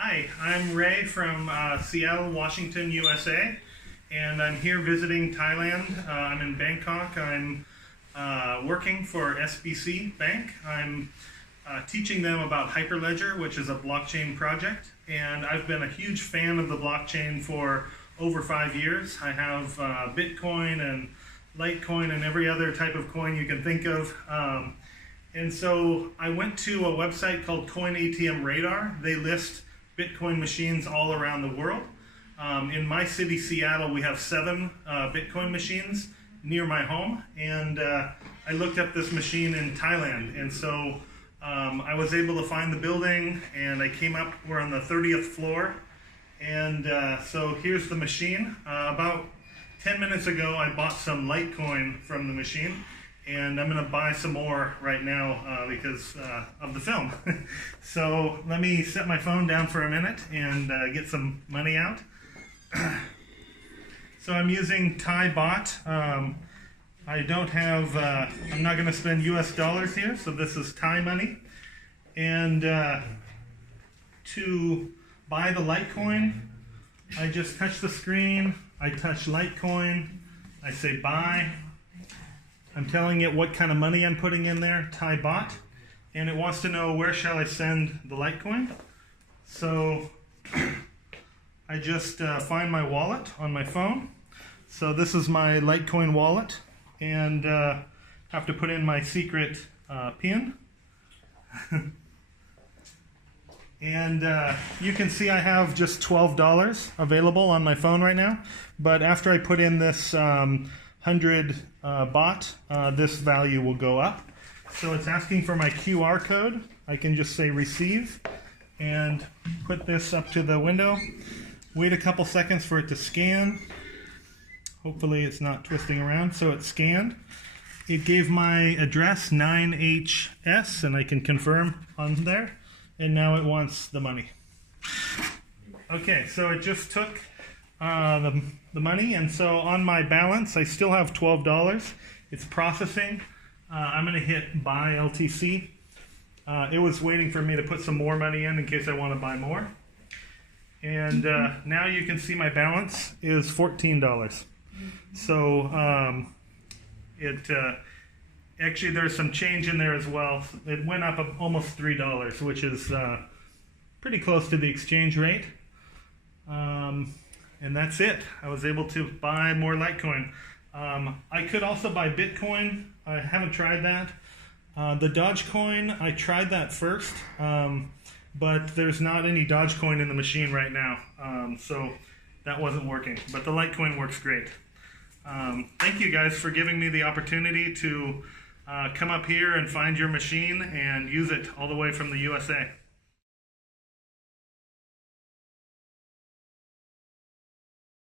Hi, I'm Ray from Seattle, Washington, USA, and I'm here visiting Thailand. I'm in Bangkok. I'm working for SBC Bank. I'm teaching them about Hyperledger, which is a blockchain project, and I've been a huge fan of the blockchain for over 5 years. I have Bitcoin and Litecoin and every other type of coin you can think of. And so I went to a website called Coin ATM Radar. They list Bitcoin machines all around the world. In my city, Seattle, we have 7 Bitcoin machines near my home, and I looked up this machine in Thailand, and so I was able to find the building, and I came up. We're on the 30th floor, and so here's the machine. About 10 minutes ago, I bought some Litecoin from the machine, and I'm going to buy some more right now because of the film. So let me set my phone down for a minute and get some money out. So I'm using Thai baht. I don't have, I'm not going to spend US dollars here, so this is Thai money. And to buy the Litecoin, I just touch the screen, I touch Litecoin, I say buy. I'm telling it what kind of money I'm putting in there, Thai baht, and it wants to know where shall I send the Litecoin. So I just find my wallet on my phone. So this is my Litecoin wallet, and have to put in my secret PIN. And you can see I have just $12 available on my phone right now, but after I put in this 100 baht, this value will go up. So it's asking for my QR code. I can just say receive and put this up to the window. Wait a couple seconds for it to scan. Hopefully it's not twisting around. So it's scanned. It gave my address 9HS, and I can confirm on there. And now it wants the money. Okay, so it just took the money, and so on my balance I still have $12. It's processing. I'm going to hit buy LTC. It was waiting for me to put some more money in case I want to buy more. And now you can see my balance is $14. So actually there's some change in there as well. It went up almost $3, which is pretty close to the exchange rate. And that's it. I was able to buy more Litecoin. I could also buy Bitcoin. I haven't tried that. The Dogecoin, I tried that first, but there's not any Dogecoin in the machine right now, so that wasn't working. But the Litecoin works great. Thank you guys for giving me the opportunity to come up here and find your machine and use it all the way from the USA.